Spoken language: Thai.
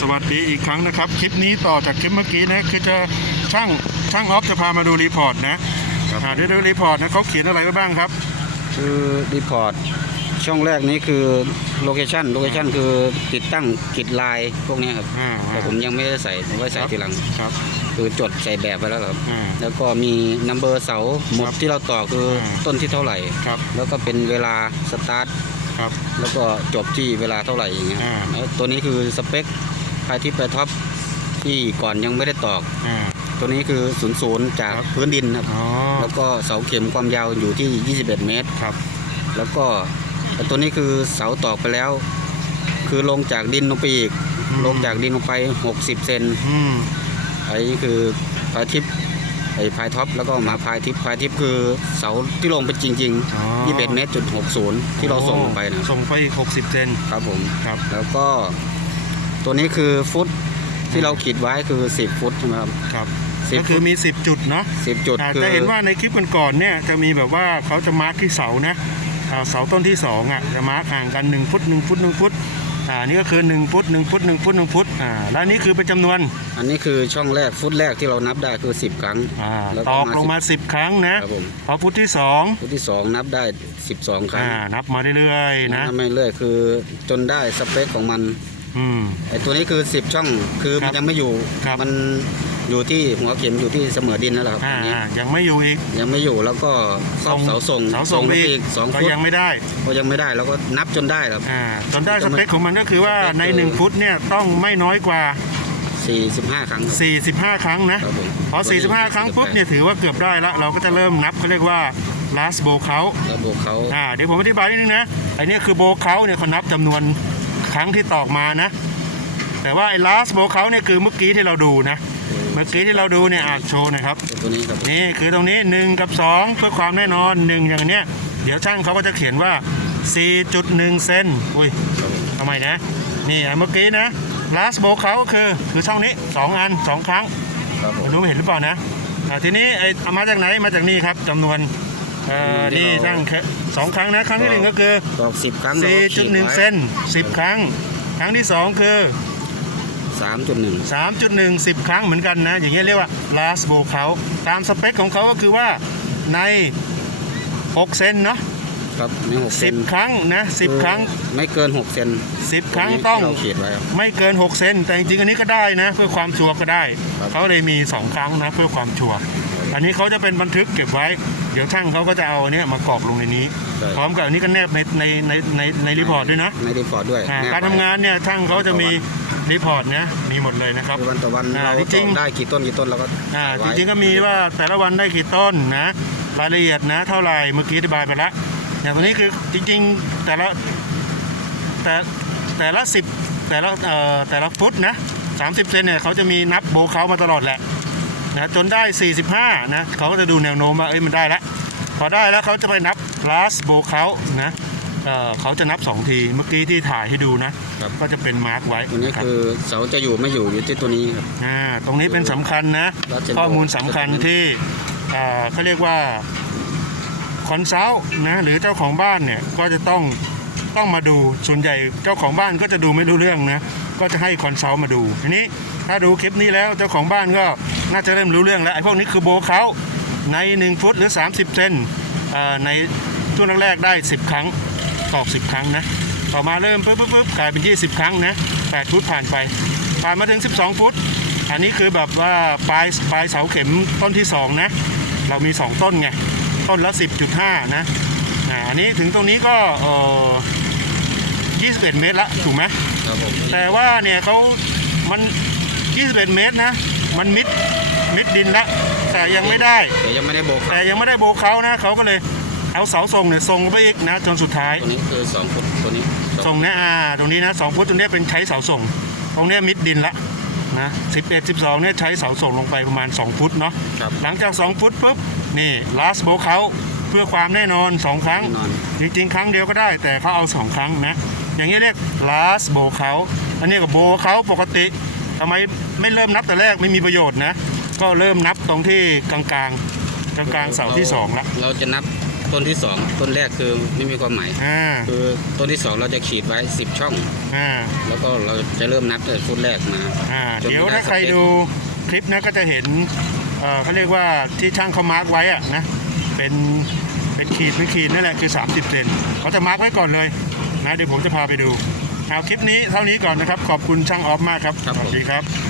สวัสดีอีกครั้งนะครับ คลิปนี้ต่อจากคลิปเมื่อกี้นะคือจะช่างช่างออฟจะพามาดูรีพอร์ตนะครับอ่าเดี๋ยวดูรีพอร์ตนะเขาเขียนอะไรไว้บ้างครับ คือรีพอร์ตช่องแรกนี้คือโลเคชันโลเคชันคือติดตั้งกิจลายพวกเนี้ยครับอ่าแต่ผมยังไม่ได้ใส่ผมไว้ใส่ทีหลัง ครับ คือจดใส่แบบไปแล้วครับ อ่าแล้วก็มีนัมเบอร์เสาหมดครับที่เราต่อคืออา ต้นที่เท่าไหร่ ครับแล้วก็เป็นเวลาสตาร์ท ครับ แล้วก็จบที่เวลาเท่าไหร่อย่างเงี้ยอ่า แล้วตัวนี้คือสเปค ไฟที่ไปท็อปที่ก่อนยังไม่ได้ตอก อ่า ตัวนี้คือ0ูนย์ศูนย์จากครับ พื้นดินครับอ๋อแล้วก็เสาเข็มความยาวอยู่ที่ 21 เมตร ครับ แล้วก็ไอ้ตัวนี้คือเสาตอกไปแล้ว คือลงจากดินลงไปอีกอืม ลงจากดินลงไป 60เซนอืมไอ้นี่คือพายทิปไอ้พายท็อปแล้วก็หมาพายทิปพายทิปคือเสาที่ลงไปจริงอ๋อๆ21เมตรจุด60ที่เราส่งลงไปนะส่งไปอีก60เซนครับผม ครับ แล้วก็ ตัวนี้คือฟุตที่เราขีดไว้คือ 10 ฟุตใช่ไหมครับ ครับ10ก็คือมี 10 จุดเนาะ10จุดอ่าคือ จะเห็นว่าในคลิปก่อนๆเนี่ยจะมีแบบว่าเขาจะมาร์คที่เสานะอ่าเสาต้นที่สองอะจะมาร์คห่างกัน 1 ฟุต1ฟุต1ฟุตอ่านี่ก็คือ1ฟุต1ฟุต1ฟุต1ฟุตอ่าแล้วอันนี้คือเป็นจำนวนอันนี้คือช่องแรกฟุตแรกที่เรานับได้คือ 10 ครั้งอ่าแล้วตก็อกมาลงมา 10 ครั้งนะครับผมพอฟุตที่สองฟุตที่ 2 นับได้ 12 ครั้งอ่านับมาเรื่อยๆนะ นับไม่เรื่อยคือจนได้สเปคของมัน อืม ไอตัวนี้คือ10ช่องคือครัมับนยังไม่อยู่ ครับ มันอยู่ที่หัวเข็มอยู่ที่เสมอดินนั่นแหละครับอ่าอันนี้อ่ายังไม่อยู่อีกยังไม่อยู่แล้วก็ครอบเสาส่งเสาส่งไปไปอีอีกกสองก็ฟุตยังไม่ได้ ก็ยังไม่ได้แล้วก็นับจนได้ครับ อ่าจนได้สเปคของมันก็คือว่าใน 1 ฟุตเนี่ยต้องไม่น้อยกว่า45ครั้งครับ 45 ครั้งนะครับผมพอ 45 ครั้งปุ๊บเนี่ยถือว่าเกือบได้แล้วเราก็จะเริ่มนับเขาเรียกว่า last bow count แล้วบวกเขา อ่าเดี๋ยวผมอธิบายนิดนึงนะไอเนี้ยคือโบว์เขาเนี่ยเขานับจำนวนค รั้งที่ตอกมานะ แต่ว่าไอ้ last bow count เนี่ยคือเมื่อกี้ที่เราดูนะ เมื่อกี้ที่เราดูเนี่ยอาจโชว์หนะครับ ตัวนี้ครับนี่คือตรงนี้ 1 กับ 2 เพื่อความแน่นอน 1 อย่างเนี้ย เดี๋ยวช่างเขาก็จะเขียนว่า 4.1 เซนอุ้ยครับผมทำไมนะ นี่อะเมื่อกี้นะ last bow count ก็คือคือช่องนี้ 2 อัน 2 ครั้งครับผมไม่รู้เห็นหรือเปล่านะอ่าทีนี้ไอ้เอามาจากไหนมาจากนี่ครับจำนวนเอ่อนี่ช่างแค่สองครั้งนะครั้งที่หนึ่งก็คือตอก10ครั้งเราก็ขีดไว้4.1เซน10ครั้ง ครั้งที่2คือ3.1 3.1 10ครั้งเหมือนกันนะ อย่างเงี้ยเรียกว่า last bow เขาตามสเปคของเขาก็คือว่าใน6เซนเนาะครับไม่6เซน10ครั้งนะ10ครั้งไม่เกิน6เซน10ครั้งต้องที่เราขีดไว้ครับไม่เกิน6เซนแต่จริงๆอันนี้ก็ได้นะ เพื่อความชัวร์ก็ได้ครับเขาเลยมี2ครั้งนะเพื่อความชัวร์ อันนี้เขาจะเป็นบันทึกเก็บไว้ เดี๋ยวช่างเขาก็จะเอาอันเนี้ยมากรอกลงในนี้ ใช่ พร้อมกับอันนี้ก็แนบในในในในในรีพอร์ตด้วยนะในรีพอร์ตด้วยอ่าแนบการทำงานเนี่ยช่างเขาจะมีรีพอร์ตนะมีหมดเลยนะครับคือวันต่อวันอ่าเราจริงๆตอกได้กี่ต้นกี่ต้นเราก็อ่าใส่จไว้ริงๆก็มีว่าแต่ละวันได้กี่ต้นนะรายละเอียดนะ เท่าไหร่เมื่อกี้อธิบายไปแล้วอย่างตัวนี้คือจริงๆแต่ละแต่แต่ละสิบแต่ละเอ่อแต่ละฟุตนะ30เซนเนี่ยเขาจะมีนับโบว์เขามาตลอดแหละ นะจนได้ 45 นะเขาก็จะดูแนวโน้มว่าเอ้ยมันได้แล้วพอได้แล้วเขาจะไปนับ last bow เขานะเอ่อเขาจะนับ 2 ทีเมื่อกี้ที่ถ่ายให้ดูนะครับก็จะเป็นมาร์กไว้ตัวนี้นะครับคือเสาจะอยู่ไม่อยู่อยู่ที่ตัวนี้ครับอ่าตรงนี้เป็นสำคัญนะแล้วจะข้อมูลสำคัญที่อ่าเขาเรียกว่าคอนซัลท์นะหรือเจ้าของบ้านเนี่ยก็จะต้องต้องมาดูส่วนใหญ่เจ้าของบ้านก็จะดูไม่รู้เรื่องนะก็จะให้คอนซัลท์มาดูทีนี้ถ้าดูคลิปนี้แล้วเจ้าของบ้านก็ น่าจะเริ่มรู้เรื่องแล้วไอ้พวกนี้คือโบว์เขาใน 1 ฟุตหรือ 30 เซนอ่าในช่วงแรกๆได้ 10 ครั้งตอก10 ครั้งนะ ต่อมาเริ่มปุ๊บปุ๊บปุ๊บกลายเป็น 20 ครั้งนะ8ฟุตผ่านไป ผ่านมาถึง 12 ฟุต อันนี้คือแบบว่าปลายปลายเสาเข็มต้นที่ 2 นะ เรามี 2 ต้นไง ต้นละ 10.5 นะอ่าอันนี้ถึงตรงนี้ก็เอ่อ21 เมตรละถูกไหมครับผมแต่ว่าเนี่ยเขามัน 21 เมตรนะ มันมิดมิดดินละแต่ยังไม่ได้ แต่ยังไม่ได้โบกแต่ยังไม่ได้โบกเขานะเขาก็เลยเอาเสาส่งเนี่ยส่งไปอีกนะจนสุดท้ายตัวนี้คือ2ฟุตตัวนี้ส่งเนี่ยอ่าตรงนี้นะสองฟุตตรงเนี้ยเป็นใช้เสาส่ง ตรงเนี้ยมิดดินละนะสิบเอ็ดสิบสองเนี่ยใช้เสาส่งลงไปประมาณ 2 ฟุตเนาะครับหลังจาก 2 ฟุตปุ๊บนี่ last bow เขาเพื่อความแน่นอน 2 ครั้งแน่นอนจริงๆ ครั้งเดียวก็ได้ แต่เขาเอา 2 ครั้งนะ อย่างนี้เรียก last bow เขาอันนี้กับโบเขาปกติ ทำไมไม่เริ่มนับแต่แรกไม่มีประโยชน์นะ ก็เริ่มนับตรงที่กลางๆ กลางๆเสาที่สองละเราจะนับต้นที่สองต้นแรกคือไม่มีความหมาย อ่าคือต้นที่สองเราจะขีดไว้ 10 ช่อง อ่า แล้วก็เราจะเริ่มนับตั้งแต่ต้นแรกมา อ่าจนเดี๋ยวได้ถ้าใครสเต็ปดูคลิปนะก็จะเห็นเอ่อเขาเรียกว่าที่ช่างเขามาร์กไว้อะนะเป็นเป็นขีดเป็นขีดนั่นแหละคือ 30เซนเขาจะมาร์กไว้ก่อนเลยนะเดี๋ยวผมจะพาไปดู เอาคลิปนี้เท่านี้ก่อนนะครับ ขอบคุณช่างออฟมากครับ ครับสผมวัสดีครับ